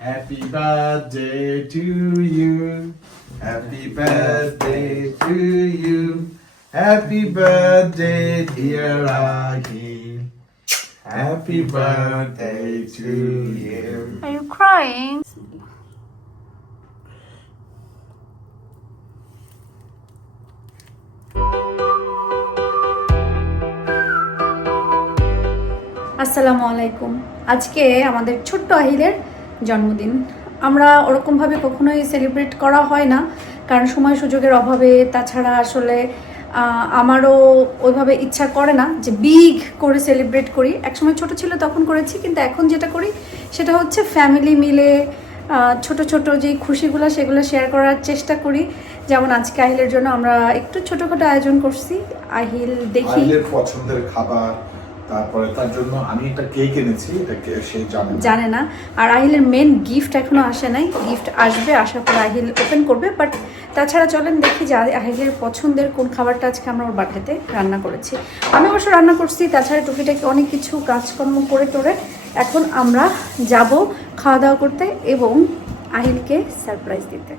Happy birthday to you. Happy birthday to you. Happy birthday, dear Ahil. Happy birthday to you. Are you crying? আসসালামু আলাইকুম। আজকে আমাদের ছোট্ট আহিলের জন্মদিন। আমরা ওরকমভাবে কখনোই সেলিব্রেট করা হয় না, কারণ সময় সুযোগের অভাবে। তাছাড়া আসলে আমারও ওইভাবে ইচ্ছা করে না যে বিগ করে সেলিব্রেট করি। একসময় ছোট ছিল তখন করেছি, কিন্তু এখন যেটা করি সেটা হচ্ছে ফ্যামিলি মিলে ছোট ছোট যেই খুশিগুলো সেগুলো শেয়ার করার চেষ্টা করি। যেমন আজকে আহিলের জন্য আমরা একটু ছোটোখাটো আয়োজন করছি। আহিল দেখি আহিলের পছন্দের খাবার, তারপরে তার জন্য আমি একটা কেক এনেছি, এটা সে জানে না। আর আহিলের মেন গিফট এখনো আসে নাই, গিফট আসবে, আসার পর আহিল ওপেন করবে। বাট তাছাড়া চলেন দেখি যে আহিলের পছন্দের কোন খাবারটা আজকে আমরা ওর বার্থডেতে রান্না করেছি। আমি অবশ্য রান্না করছি, তাছাড়া টুকিটাকি অনেক কিছু কাজকর্ম করে টোরে এখন আমরা যাব খাওয়া দাওয়া করতে এবং আহিলকে সারপ্রাইজ দিতে।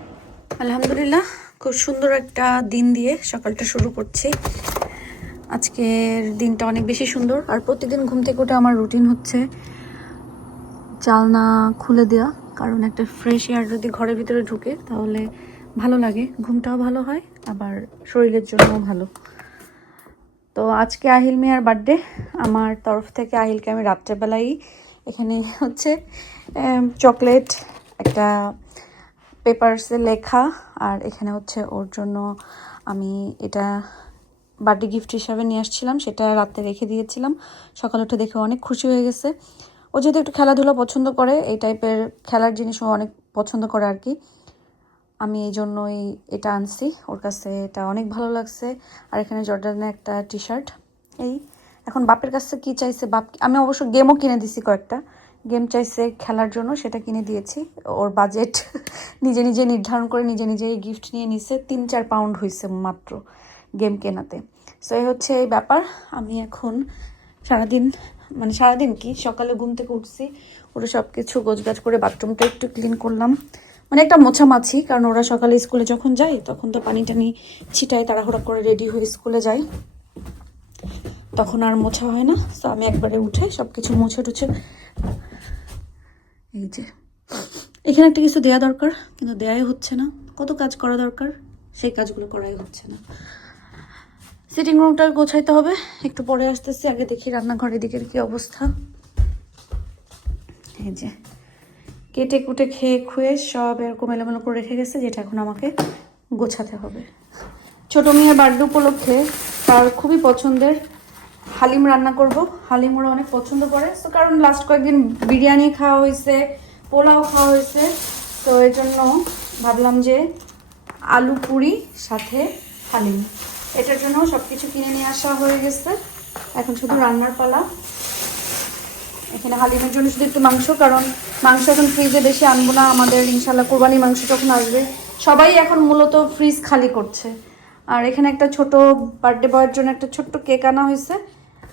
আলহামদুলিল্লাহ, খুব সুন্দর একটা দিন দিয়ে সকালটা শুরু করছি। আজকের দিনটা অনেক বেশি সুন্দর। আর প্রতিদিন ঘুম থেকে উঠে আমার রুটিন হচ্ছে জানলা খুলে দেওয়া, কারণ একটা ফ্রেশ এয়ার যদি ঘরের ভিতরে ঢুকে তাহলে ভালো লাগে, ঘুমটাও ভালো হয়, আবার শরীরের জন্যও ভালো। তো আজকে আহিল মিয়ার বার্থডে। আমার তরফ থেকে আহিলকে আমি রাত্রেবেলাই এখানে হচ্ছে চকলেট, একটা পেপারসে লেখা, আর এখানে হচ্ছে ওর জন্য আমি এটা বার্থডে গিফট হিসাবে নিয়ে আসছিলাম, সেটা রাতে রেখে দিয়েছিলাম। সকালে উঠে দেখে অনেক খুশি হয়ে গেছে। ও যেহেতু একটু খেলাধুলা পছন্দ করে, এই টাইপের খেলার জিনিসও অনেক পছন্দ করে আর কি, আমি এই জন্যই এটা আনছি। ওর কাছে এটা অনেক ভালো লাগছে। আর এখানে জর্ডানের একটা টি শার্ট। এই এখন বাপের কাছে কি চাইছে, বাপ আমি অবশ্য গেমও কিনে দিছি, কয়েকটা গেম চাইছে খেলার জন্য, সেটা কিনে দিয়েছি। ওর বাজেট নিজে নিজে নির্ধারণ করে নিজে নিজেই গিফট নিয়ে নিছে। 3-4 পাউন্ড হয়েছে মাত্র গেম কেনাতে। সো এই হচ্ছে এই ব্যাপার। আমি এখন সারাদিন কি সকালে ঘুম থেকে উঠছি, ওরা সব কিছু গোছগাছ করে বাথরুমটা একটু ক্লিন করলাম, মানে একটা মোছামাছি, কারণ ওরা সকালে স্কুলে যখন যায় তখন তো পানি টানি ছিটায়, তাড়াহুড়া করে রেডি হয়ে স্কুলে যায়, তখন আর মোছা হয় না। তো আমি একবারে উঠে সব কিছু মুছে টুছে, এই যে এখানে একটা কিছু দেয়া দরকার, কিন্তু দেয়াই হচ্ছে না। কত কাজ করা দরকার, সেই কাজগুলো করাই হচ্ছে না। সিটিং রুমটা গোছাইতে হবে, একটু পরে আসতেছি। আগে দেখি রান্নাঘরের দিকের কি অবস্থা। এই যে কেটে কুটে খেয়ে খুয়ে সব এরকম এলোমেলো করে রেখে গেছে, যেটা এখন আমাকে গোছাতে হবে। ছোটো মেয়ের বার্থডে উপলক্ষে তার খুবই পছন্দের হালিম রান্না করব। হালিম ওরা অনেক পছন্দ করে, তো কারণ লাস্ট কয়েকদিন বিরিয়ানি খাওয়া হয়েছে, পোলাও খাওয়া হয়েছে, তো এই জন্য ভাবলাম যে আলু পুরি সাথে হালিম, এটার জন্য সব কিছু কিনে নিয়ে আসা হয়ে গেছে। এখন শুধু রান্নার পালা। এখানে হালিমের জন্য শুধু একটু মাংস, কারণ মাংস এখন ফ্রিজে বেশি আনবো না, আমাদের ইনশাল্লাহ কোরবানি মাংস যখন আসবে সবাই এখন মূলত ফ্রিজ খালি করছে। আর এখানে একটা ছোট বার্থডে বয়ের জন্য একটা ছোট্ট কেক আনা হয়েছে।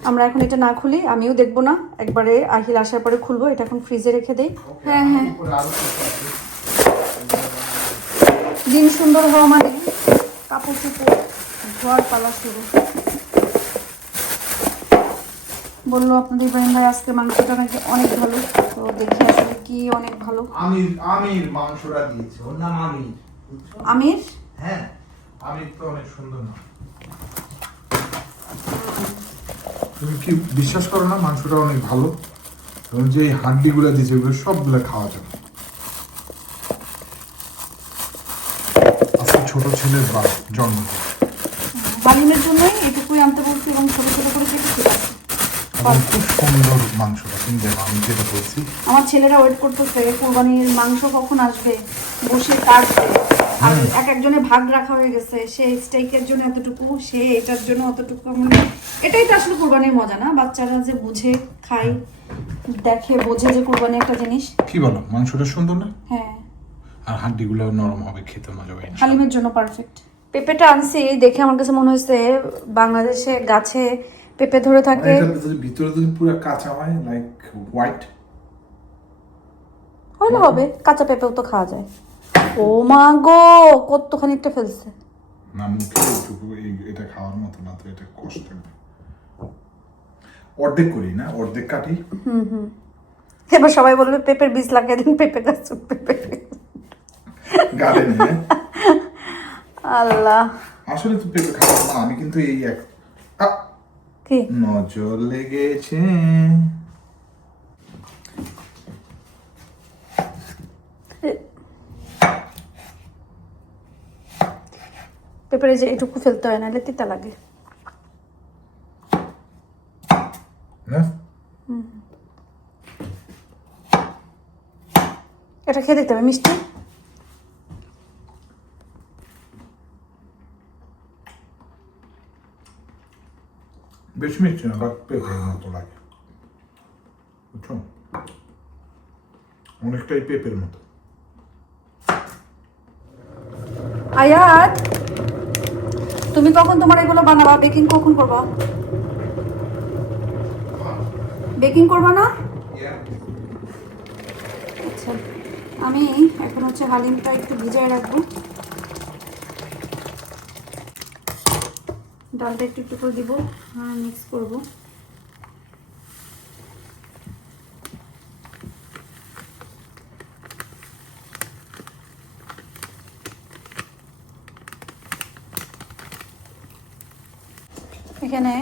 আমরা এখন এটা না খুলি, আমিও দেখবো না, একবারে আহিল আসার পরে খুলবো। এটা এখন ফ্রিজে রেখে দেই। হ্যাঁ হ্যাঁ, দিন সুন্দর হওয়া মানে কাপড় চোপড় ধোয়ার পালা শুরু। বললো আপনাদের ইব্রাহিম ভাই আজকে মাংসটা নাকি অনেক ভালো, তো দেখি আসলে কি অনেক ভালো। আমির মাংসটা দিয়েছে, ওর নাম আমির। আমির? হ্যাঁ, আমির তো অনেক সুন্দর নাম। তুমি কি বিশ্বাস করো না, মাংসটা অনেক ভালো, এবং যে হাড্ডিগুলো দিয়েছে ওগুলো সবগুলো খাওয়া যাবে। আজকে ছোট ছেলের জন্মদিন, হালিমের জন্যই এটুকুই আনতে বলছি এবং ছোট ছোট করে কেটেছি। খুব সুন্দর মাংসটা, তুমি দেখো আমি যেটা বলছি। আমার ছেলেরা ওয়েট করতেছে কোরবানির মাংস কখন আসবে, বসে কাটবে। আর একজনের ভাগ রাখা হয়ে গেছে, সে স্টেকের জন্য এতটুকু, সে এটার জন্য অতটুকু। মানে এটাই তো আসলে কোরবানির মজা না, বাচ্চারা যে বুঝে খায়, দেখে বোঝে যে কোরবানি একটা জিনিস। কি বলো, মাংসটা সুন্দর না? হ্যাঁ, আর হাড্ডিগুলো নরম হবে, খেতে মজা হবে। হালিমের জন্য পারফেক্ট। পেঁপেটা আনছি দেখে আমার কাছে মনে হয়েছে বাংলাদেশে গাছে পেঁপে ধরে থাকে, ভিতরে যদি পুরো কাঁচা হয়, লাইক হোয়াইট, হইলে হবে, কাঁচা পেঁপেও তো খাওয়া যায়। ও মা গো, কত খানিকটা ফেলছে। না মুখে এইটুকু এটা খাওয়ার মতো না তো, এটা কষ্ট। অর্ধেক করি না, অর্ধেক কাটি। এবার সবাই বলবে পেঁপের বীজ লাগিয়ে দিন, পেঁপে গাছ পেঁপে গার্ডেনে। আল্লাহ, আসলে তো পেঁপে খাওয়া না, আমি কিন্তু এই এক কি নজর লেগেছে। পেঁপের যে এটুকু ফেলতে হয়, নাহলে তিতা লাগে। না এটা খেয়ে দেখতে হবে মিষ্টি। বেশি মিষ্টি না, বাট পেঁপের মতো লাগে, বুঝছো, অনেকটাই পেঁপের মতো। আয়াত, তুমি কখন তোমার এগুলো বানাবা? বেকিং কখন করবা? বেকিং করবা না? আচ্ছা, আমি এখন হচ্ছে হালিমটা একটু ভিজায় রাখবো, ডালটা একটু একটু করে দিব, আর মিক্স করবো। এখানে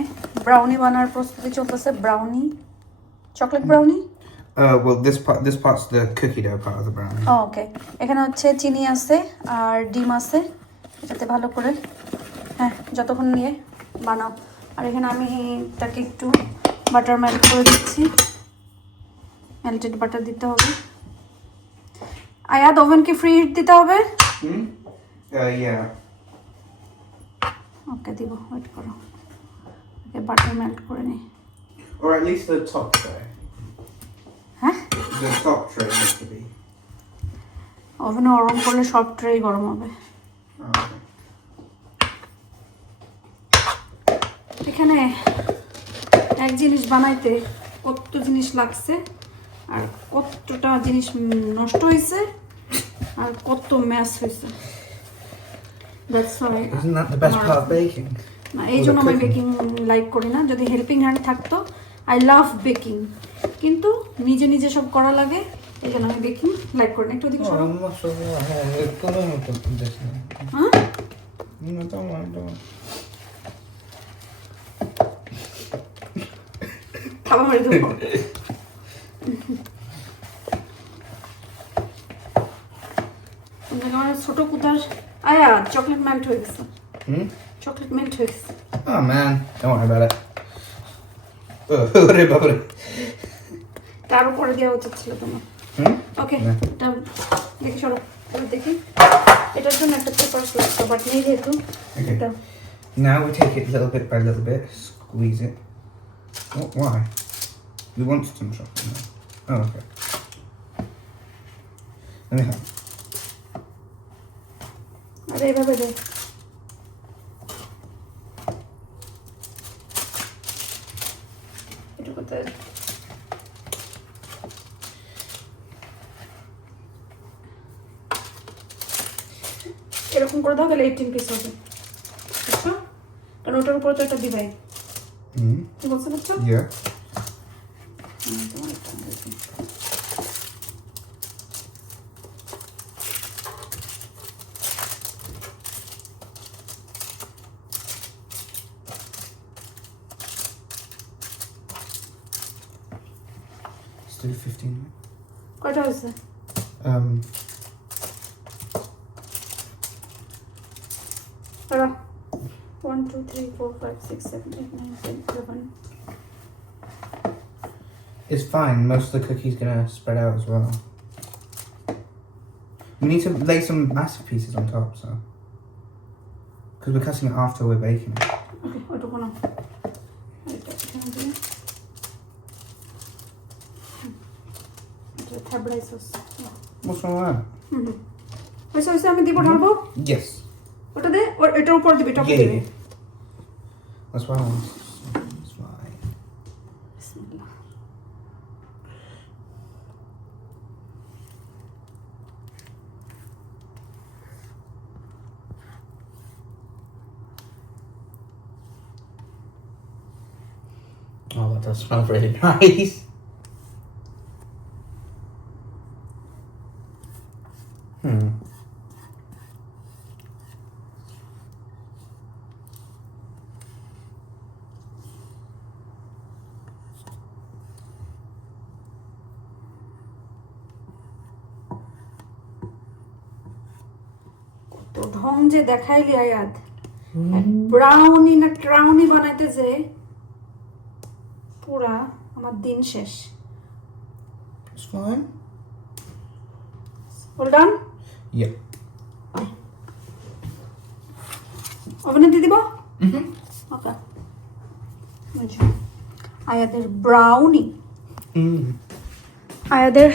ব্রাউনি বানার প্রস্তুতি চলতেছে। Brownie, chocolate brownie. Well, this part's the cookie dough part of the brownie. ওকে, এখানে হচ্ছে চিনি আছে আর ডিম আছে, এটাতে ভালো করে হ্যাঁ যতক্ষণ নিয়ে বানাও। আর এখানে আমি এটাকে একটু বাটার মেল্ট করে দিচ্ছি, মেল্টেড বাটার দিতে হবে। আয়াত, ওভেন কি ফ্রি হিট দিতে হবে? Yeah. ওকে, দিব, ওয়েট করো, ওকে বাটার মেল্ট করে নিই। Or at least the top tray. হ্যাঁ, The top tray needs to be. ওভেনে গরম করলে সব ট্রেই গরম হবে। Okay. এখানে এক জিনিস বানাইতে কত জিনিস লাগছে, আর কতটা জিনিস নষ্ট হয়েছে, আর কত ম্যাচ হয়েছে। Isn't that the best part of baking? না, এই জন্য আমি বেকিং লাইক করি না। যদি হেল্পিং হ্যান্ড থাকতো, আই লাভ বেকিং, কিন্তু নিজে নিজে সব করা লাগে, এই জন্য আমি বেকিং লাইক করি না। একটু ওদিকে সরো। I'm not sure what হ্যাঁ, No, don't worry. খাবার মারি দেবো। আমার ছোট কুতার আয়া চকলেট মেল্ট হয়ে গেছে। চকলেট মেল্ট হয়ে গেছে। Oh man, don't worry about it. Worry about it. তার উপরে দেওয়া উচিত ছিল তোমার। ওকে, এটা দেখি সরো, এবার দেখি। এটার জন্য একটা পেপার লাগতো, বাট নেই যেহেতু। এটা Now we take it little bit by little bit, squeeze it. What? Why? We want some chocolate. No. Oh, okay. Anyhow. আরে এইভাবে দে। এটুকুতে এরকম করে দাও, তাহলে 18 পিস হবে, বুঝছো? কারণ ওটার উপরে তো একটা দিবাই। কি বলছো বুঝছো? Yeah. তোমার একটা দিচ্ছি। Still 15. কয়টা হয়েছে? দাঁড়া, 1 2 3 4 5 6 7 8 9 10 11. It's fine. Most of the cookie's gonna spread out as well. We need to lay some massive pieces on top, so because we're cutting it after we're baking it. ওকে, ওটুকু নাও। এটা এখানে দিয়ে এটা থাবড়াই sauce. What's wrong with that? হয়েছে হয়েছে, আমি দিব, ঢালবো। Yes. ওটা দে, ওর এটার উপর দিবি, টপে Yeah, দিবি। yeah. That's why. That's why. বিসমিল্লাহ। Oh, that does smell really nice. তো ঢং যে দেখাইলি আয়াত, ব্রাউনি না ট্রাউনি বানাইতে যে পুরা আমার দিন শেষ। It's fine. All done? Yep. ওভেনে দিয়ে দিব? ওকে। আয়াদের ব্রাউনি, আয়াদের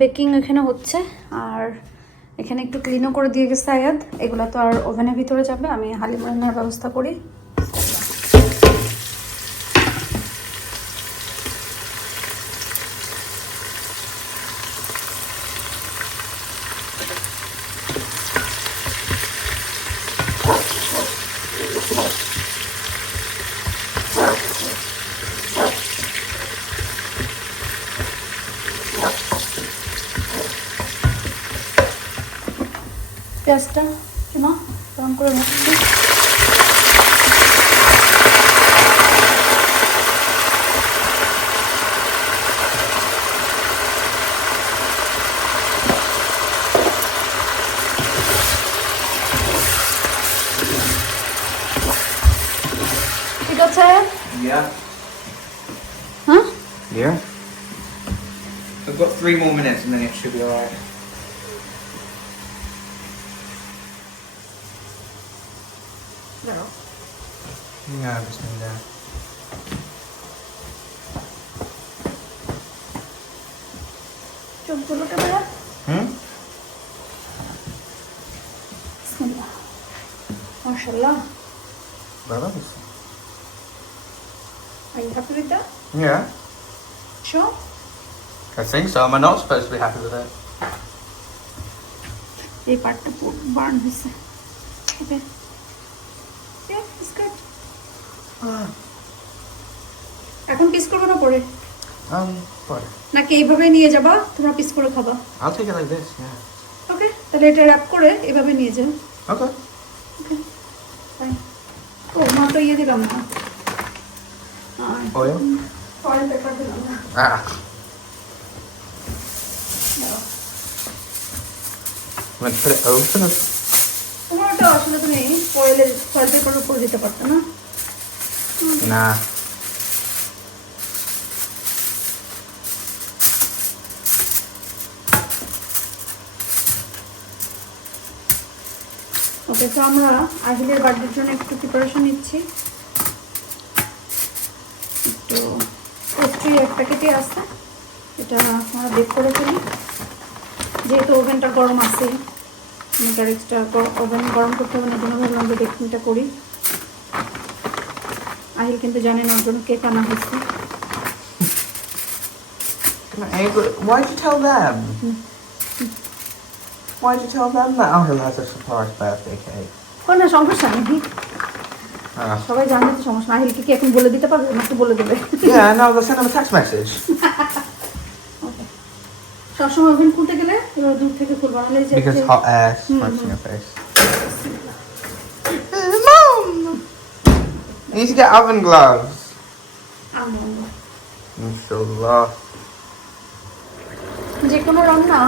বেকিং এখানে হচ্ছে, আর এখানে একটু ক্লিনও করে দিয়ে গেছে আয়াদ। এগুলো তো আর ওভেনের ভিতরে যাবে, আমি হালিম রান্নার ব্যবস্থা করি। পেঁয়াজটা কিমা গরম করে রাখছি। ঠিক আছে? Yeah. হ্যাঁ, Yeah. I've got 3 more minutes and then it should be alright. দাঁড়াও। Yeah, bismillah. চোখ গুলোটা বেড়া। বিসমিল্লাহ। মাশাআল্লাহ। Brother? Are you happy with that? Yeah. Sure? I think so. Am I not supposed to be happy with it? এই পার্টটা burn হয়েছে। ওকে। Yeah, it's good. এখন piece করবে না পরে? What? নাকি এইভাবে নিয়ে যাবা, তোমরা পিস করে খাবা? I'll take it like this, yeah. ওকে, তাহলে এটা র‍্যাপ করে এভাবে নিয়ে যাও। Okay. ওকে, ফাইন। ও মা তো ইয়ে দিলাম না। Oil? ফয়েল পেপার দিলাম না। Ah. দাও। I'm going to put it open. তোমার তো আসলে তুমি ফয়েল পেপারের উপর দিতে পারতো না? Nah. ওকে, তো আমরা আহিলের বার্থডের জন্য একটু প্রিপারেশন নিচ্ছি। একটু পেস্ট্রি এক প্যাকেটে আছে, এটা আমরা বেক করে ফেলি। যেহেতু ওভেনটা গরম আছে, আমাকে আর এক্সট্রা ওভেন গরম করতে হবে না, জন্য ভাবলাম যে বেকিংটা করি। আহিল কিন্তু জানেন ওর জন্য কেক আনা হয়েছে। Why'd you tell them? Why'd you tell them that Ahil has a surprise birthday cake? কোনো সমস্যা নেই, সবাই জানলে তো সমস্যা। আহিলকে কি এখন বলে দিতে পারবে নাকি বলে দেবে? Yeah, no, they'll send him a text message. সবসময় ওভেন খুলতে গেলে দূর থেকে খুলবা, নাহলে যে Because hot air smokes in your face. Mom! You need to get oven gloves. Inshallah. যে কোনো রান্না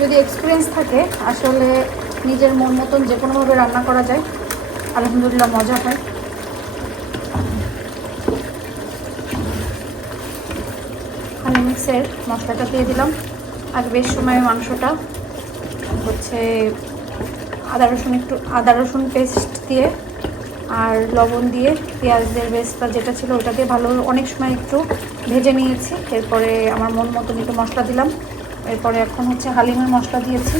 যদি এক্সপিরিয়েন্স থাকে, আসলে নিজের মন মতন যে কোনোভাবে রান্না করা যায়, আলহামদুলিল্লাহ মজা হয়। আমি মিক্সের মশলাটা দিয়ে দিলাম। আগে বেশ সময় মাংসটা হচ্ছে আদা রসুন পেস্ট দিয়ে আর লবণ দিয়ে পেঁয়াজের পেস্টটা যেটা ছিল ওটা দিয়ে ভালো অনেক সময় একটু ভেজে নিয়েছি। এরপরে আমার মন মতন একটু মশলা দিলাম। এরপরে এখন হচ্ছে হালিমের মশলা দিয়েছি।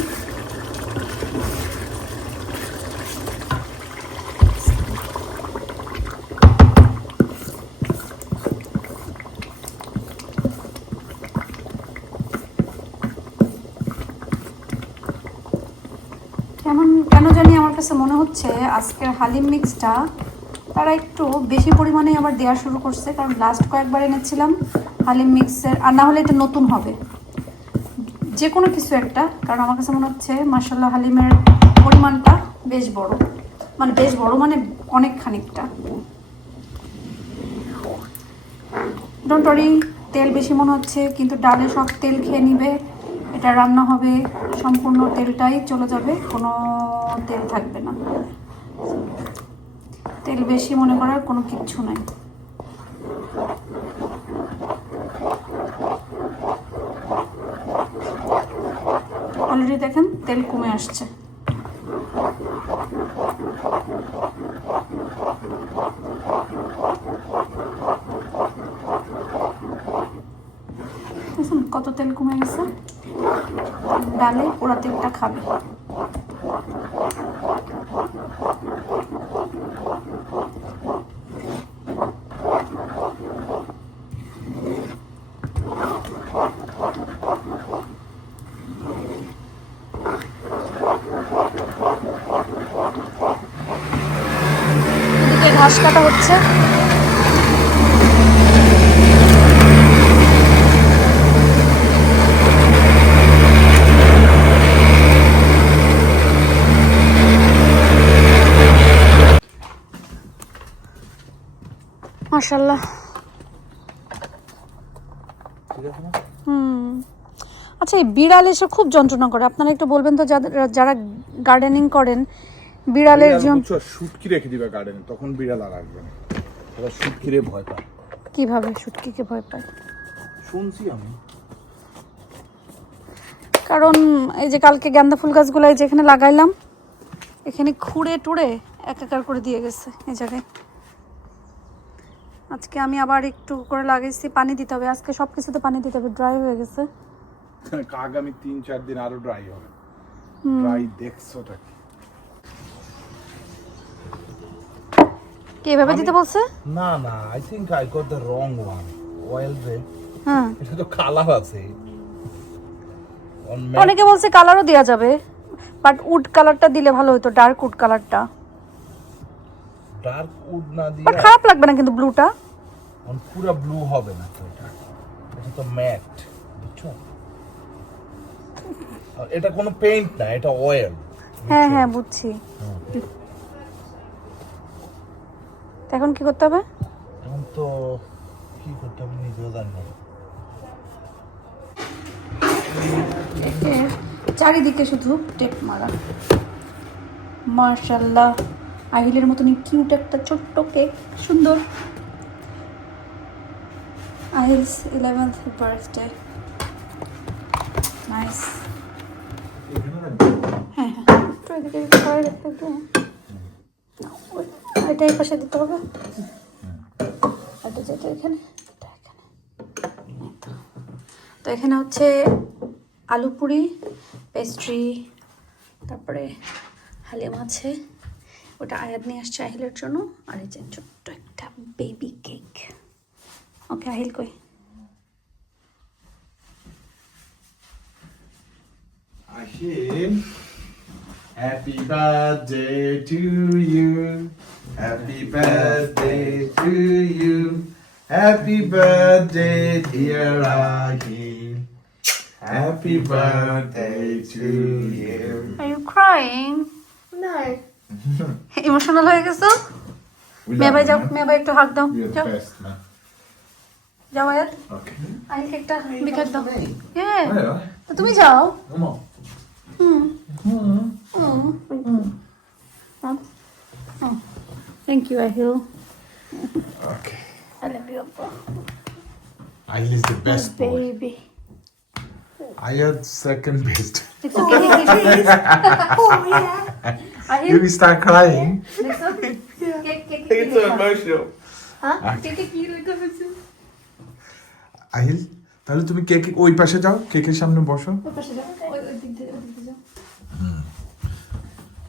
কেন জানি আমার কাছে মনে হচ্ছে আজকের হালিম মিক্সটা তারা একটু বেশি পরিমাণে আবার দেওয়া শুরু করছে, কারণ লাস্ট কয়েকবার এনেছিলাম হালিম মিক্সের, আর না হলে এটা নতুন হবে যে কোনো কিছু একটা। কারণ আমার কাছে মনে হচ্ছে মাশাআল্লাহ হালিমের পরিমাণটা বেশ বড়, মানে অনেক খানিকটা। ডোন্ট ওয়ারি, তেল বেশি মনে হচ্ছে, কিন্তু ডালে সব তেল খেয়ে নিবে। এটা রান্না হবে, সম্পূর্ণ তেলটাই চলে যাবে, কোনো তেল থাকবে না। তেল বেশি মনে করার কোনো কিচ্ছু নাই। অলরেডি দেখেন তেল কমে আসছে। দেখুন কত তেল কমে গেছে, ডালে পুরা তেলটা খাবে। এদিকে ঘাস কাটা হচ্ছে। মাশাআল্লাহ। আচ্ছা, এই বিড়াল এসে খুব যন্ত্রণা করে, আপনারা একটু বলবেন তো, যারা গার্ডেনিং করেন, বিড়ালের শুটকি রেখে দিবে গার্ডেনে, তখন বিড়াল আর আসবে না। ওরা শুটকিরে ভয় পায়। কিভাবে শুটকিকে ভয় পায়? শুনছি আমি। কারণ এই যে কালকে গাঁদা ফুল গাছগুলো যেখানে লাগাইলাম, এখানে খুঁড়ে টুড়ে একাকার করে দিয়ে গেছে এই জায়গায়। আজকে আমি আবার একটু করে লাগাইছি, পানি দিতে হবে আজকে, সব কিছুতে পানি দিতে হবে, ড্রাই হয়ে গেছে। আগামী 3-4 দিন আরো ড্রাই হবে। ড্রাই দেখছোটা কি এভাবে দিতে বলছে? না না, I think I got the wrong one. Oil রে, হ্যাঁ, এটা তো কালার আছে। অনেকে বলছে কালারও দেওয়া যাবে, বাট উড কালারটা দিলে ভালো হতো, ডার্ক উড কালারটা। ডার্ক উড না দিয়ে বাট খারাপ লাগবে না কিন্তু ব্লুটা। পুরো ব্লু হবে না তো, এটা তো ম্যাট, বুঝছো? আর এটা কোনো পেইন্ট না, এটা অয়েল। হ্যাঁ হ্যাঁ বুঝছি। এখন কি করতে হবে? এখন তো কি করতে হবে নিজেও জানি না। চারিদিকে শুধু টেপ মারা। মাশাআল্লাহ, আহিলের মতনই কিউট একটা ছোট্ট কেক, সুন্দর। আহিলস 11th বার্থডে, নাইস। হ্যাঁ হ্যাঁ, একটু এদিকে সবাই দেখতে একটু, এটা এই পাশে দিতে হবে, এটা যেটা এখানে, এটা এখানে। তো এখানে হচ্ছে আলু পুরি, পেস্ট্রি, তারপরে হালিম আছে, ওটা আয়াত নিয়ে আসছে আহিলের জন্য, আর এই যে ছোট্ট একটা বেবি কেক। ওকে, আহিল কই? Ahil, happy birthday to you. Happy birthday to you. Happy birthday, dear Ahil. Happy birthday to you. Are you crying? No. Emotional হয়ে গেছো? মেয়ে ভাই যাও, মেয়ে ভাই একটু হাত দাও, You're the যাও best, man. যাও আয়াত, Okay. আহিল কেকটা বিকাশ দাও। হ্যাঁ, Well, তো তুমি যাও। come on. Thank you, Ahil. Okay. I love you, Abba. Ahil is the best boy. Baby. Ayad's second best. It's okay. Ahil, You will start crying. It's so emotional. Ahil, তাহলে তুমি cake ওই পাশে যাও, কেকের সামনে বসো।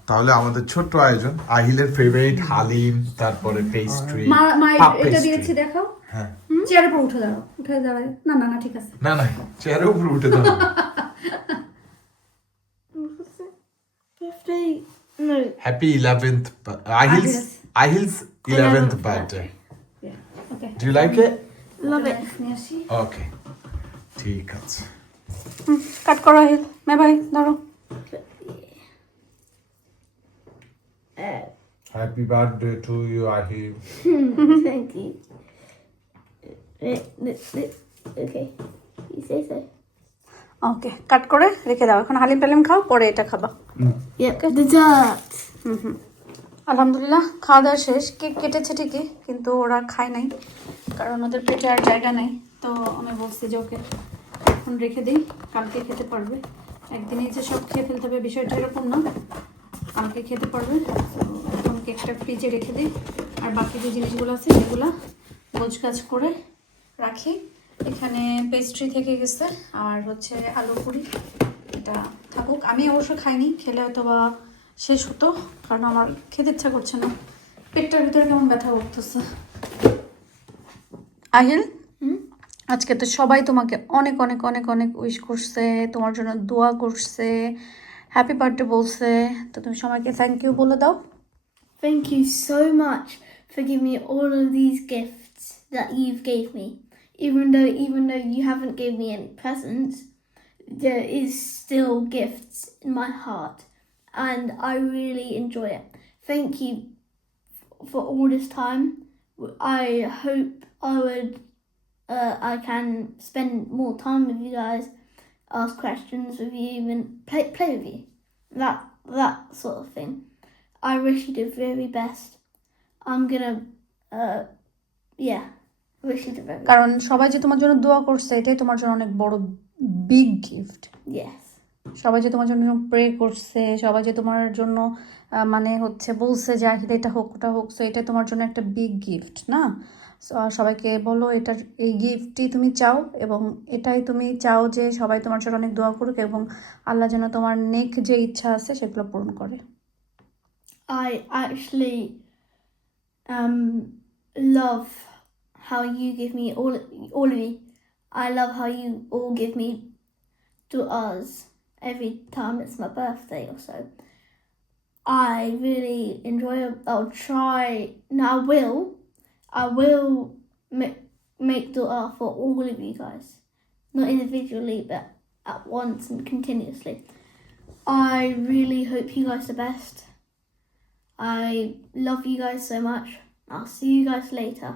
তাহলে আমাদের ছোট্ট আয়োজন, আহিলের ফেভারিট হালিম, তারপরে পেস্ট্রি, এটা দিয়েছি দেখাও। হ্যাঁ, চেয়ারের উপর উঠে দাঁড়াও, উঠে দাঁড়ায়। না না না, ঠিক আছে। না না, চেয়ারের উপর উঠে দাও। Birthday. No. Happy 11th, আহিলস 11th birthday. Okay, Do you like it? Love it. Okay. ঠিক আছে। কাট করো আহিল, বাই ধরো। Happy birthday to you, Ahil. Thank you. Okay. You say so. ওকে, কাট করে রেখে দাও। এখন হালিম টালিম খাও, পরে এটা খাবা। Yep. Dessert. আলহামদুলিল্লাহ খাওয়া দাওয়া শেষ। কেক কেটেছে ঠিকই, কিন্তু ওরা খায় নাই, কারণ ওদের পেটে আর জায়গা নাই। তো আমি বলছি যে ওকে এখন রেখে দিই, কালকে খেতে পারবে। একদিনেই যে সব খেয়ে ফেলতে হবে বিষয়টা এরকম না, কালকে খেতে পারবে। তো এখন কেকটা ফ্রিজে রেখে দিই, আর বাকি যে জিনিসগুলো আছে সেগুলো গোছগাছ করে রাখি। এখানে পেস্ট্রি থেকে গেছে, আর হচ্ছে আলু পুরি, এটা থাকুক। আমি অবশ্য খাইনি, খেলে হয়তো বা শেষ হতো, কারণ আমার খেতে ইচ্ছা করছে না, পেটটার ভিতরে কেমন ব্যথা করতেছে। আহিল, আজকে তো সবাই তোমাকে অনেক অনেক অনেক অনেক উইশ করছে, তোমার জন্য দোয়া করছে, হ্যাপি বার্থডে বলছে। তো তুমি সবাইকে থ্যাংক ইউ বলে দাও। Thank you so much for giving me all of these gifts that you've gave me. Even though you haven't given me any presents, there is still gifts in my heart, and I really enjoy it. Thank you for all this time. I hope I can spend more time with you guys, ask questions with you, and play with you. That sort of thing. I wish you the very best. I'm gonna, wish you the very best. কারণ সবাই যে তোমার জন্য দোয়া করছে, এটাই তোমার জন্য অনেক বড় বিগ গিফট। Yes. সবাই যে তোমার জন্য প্রে করছে, সবাই যে তোমার জন্য মানে হচ্ছে বলছে যে আহিল এটা হোক ওটা হোক, সো এটা তোমার জন্য একটা বিগ গিফট না? সবাইকে বলো এটার এই গিফটটি তুমি চাও, এবং এটাই তুমি চাও যে সবাই তোমার জন্য অনেক দোয়া করুক, এবং আল্লাহ যেন তোমার নেক যে ইচ্ছা আছে সেগুলো পূরণ করে। I actually love how you give me all of you. I love how you all give me to us every time it's my birthday or so. I really enjoy it. I'll try. No, I will make dua for all of you guys, not individually but at once and continuously. I really hope you guys the best. I love you guys so much. I'll see you guys later,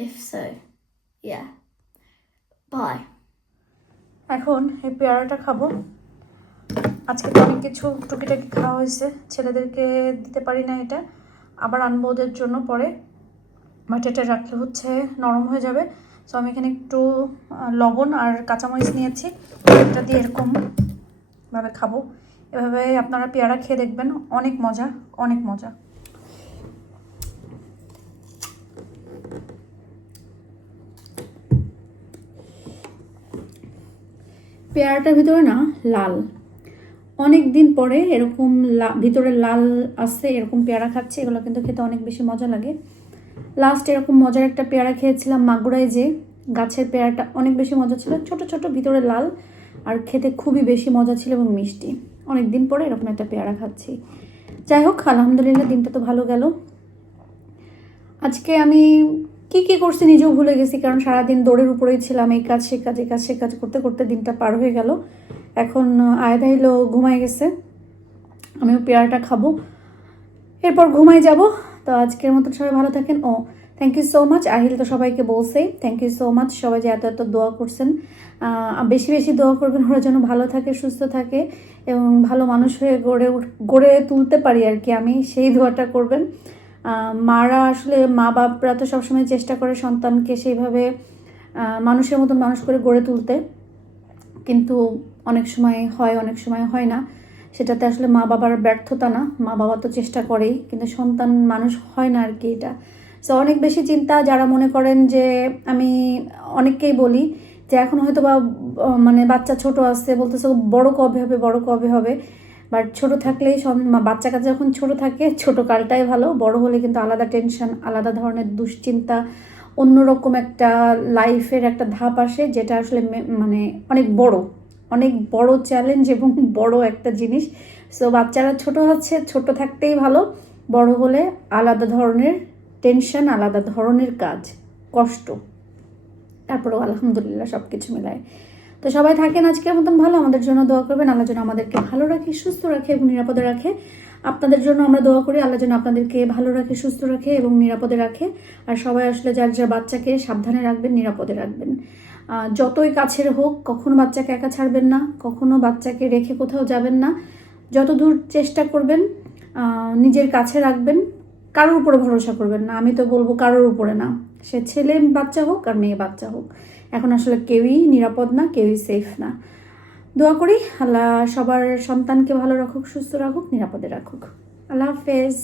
if so. Yeah. Bye. এখন এই পেয়ারাটা খাবো। আজকে তো অনেক কিছু টুকিটাকি খাওয়া হয়েছে, ছেলেদেরকে দিতে পারি না, এটা আবার আনবো ওদের জন্য পরে, বাট এটা রাখলে হচ্ছে নরম হয়ে যাবে। সো আমি এখানে একটু লবণ আর কাঁচামরিচ নিয়েছি, এটা দিয়ে এরকমভাবে খাবো। এভাবে আপনারা পেয়ারা খেয়ে দেখবেন, অনেক মজা, অনেক মজা। পেয়ারাটার ভিতরে না লাল, অনেক দিন পরে এরকম ভিতরে লাল আসছে, এরকম পেয়ারা খাচ্ছে, এগুলো কিন্তু খেতে অনেক বেশি মজা লাগে। লাস্ট এরকম মজার একটা পেয়ারা খেয়েছিলাম মাগুরায়, যে গাছের পেয়ারাটা অনেক বেশি মজা ছিল, ছোট ছোট ভিতরে লাল, আর খেতে খুবই বেশি মজা ছিল এবং মিষ্টি। অনেক দিন পরে এরকম একটা পেয়ারা খাচ্ছি। যাই হোক, আলহামদুলিল্লাহ দিনটা তো ভালো গেল। আজকে আমি কি করছি নিজেও ভুলে গেছি, কারণ সারাদিন দৌড়ের উপরেই ছিলাম, এই কাজ সে কাজ, এই কাজ সে কাজ করতে করতে দিনটা পার হয়ে গেল। এখন আয়দা হইলো ঘুমাই গেছে, আমিও পেয়ারাটা খাবো, এরপর ঘুমাই যাব। তো আজকের মতো সবাই ভালো থাকেন। ও thank you so much, Ahil তো সবাইকে বলছে থ্যাংক ইউ সো মাচ, সবাই যে এত দোয়া করছেন, বেশি বেশি দোয়া করবেন ওরা যেন ভালো থাকে, সুস্থ থাকে, এবং ভালো মানুষ হয়ে গড়ে তুলতে পারি আর কি, আমি সেই দোয়াটা করবেন। মারা আসলে মা বাপরা তো সবসময় চেষ্টা করে সন্তানকে সেইভাবে মানুষের মতন মানুষ করে গড়ে তুলতে, কিন্তু অনেক সময় হয়, অনেক সময় হয় না। সেটাতে আসলে মা বাবার ব্যর্থতা না, মা বাবা তো চেষ্টা করেই, কিন্তু সন্তান মানুষ হয় না আর কি। এটা সো অনেক বেশি চিন্তা। যারা মনে করেন যে, আমি অনেককেই বলি যে এখন হয়তো বা মানে বাচ্চা ছোট আসছে, বলতেছে বড় কবে হবে, বড় কবে হবে, বাট ছোট থাকলেই বাচ্চা কাছে যখন ছোট থাকে, ছোট কালটাই ভালো। বড় হলে কিন্তু আলাদা টেনশন, আলাদা ধরনের দুশ্চিন্তা, অন্যরকম একটা লাইফের একটা ধাপ আসে, যেটা আসলে মানে অনেক বড় চ্যালেঞ্জ এবং বড় একটা জিনিস। সো বাচ্চারা ছোট আছে, ছোট থাকতেই ভালো, বড় হলে আলাদা ধরনের টেনশন, আলাদা ধরনের কাজ, কষ্ট, তারপরেও আলহামদুলিল্লাহ সব কিছু মিলায়। তো সবাই থাকেন আজকের মতন ভালো, আমাদের জন্য দোয়া করবেন, আল্লাহ যেন আমাদেরকে ভালো রাখে, সুস্থ রাখে এবং নিরাপদে রাখে। আপনাদের জন্য আমরা দোয়া করি, আল্লাহ যেন আপনাদেরকে ভালো রাখে, সুস্থ রাখে এবং নিরাপদে রাখে। আর সবাই আসলে যার যার বাচ্চাকে সাবধানে রাখবেন, নিরাপদে রাখবেন। যতই কাছের হোক, কখনো বাচ্চাকে একা ছাড়বেন না, কখনো বাচ্চাকে রেখে কোথাও যাবেন না। যত দূর চেষ্টা করবেন নিজের কাছে রাখবেন, কারোর উপরে ভরসা করবেন না। আমি তো বলবো কারোর উপরে না, সে ছেলে বাচ্চা হোক আর মেয়ে বাচ্চা হোক, এখন আসলে কেউই নিরাপদ না, কেউই সেফ না। দোয়া করি আল্লাহ সবার সন্তানকে ভালো রাখুক, সুস্থ রাখুক, নিরাপদে রাখুক। আল্লাহ হাফেজ।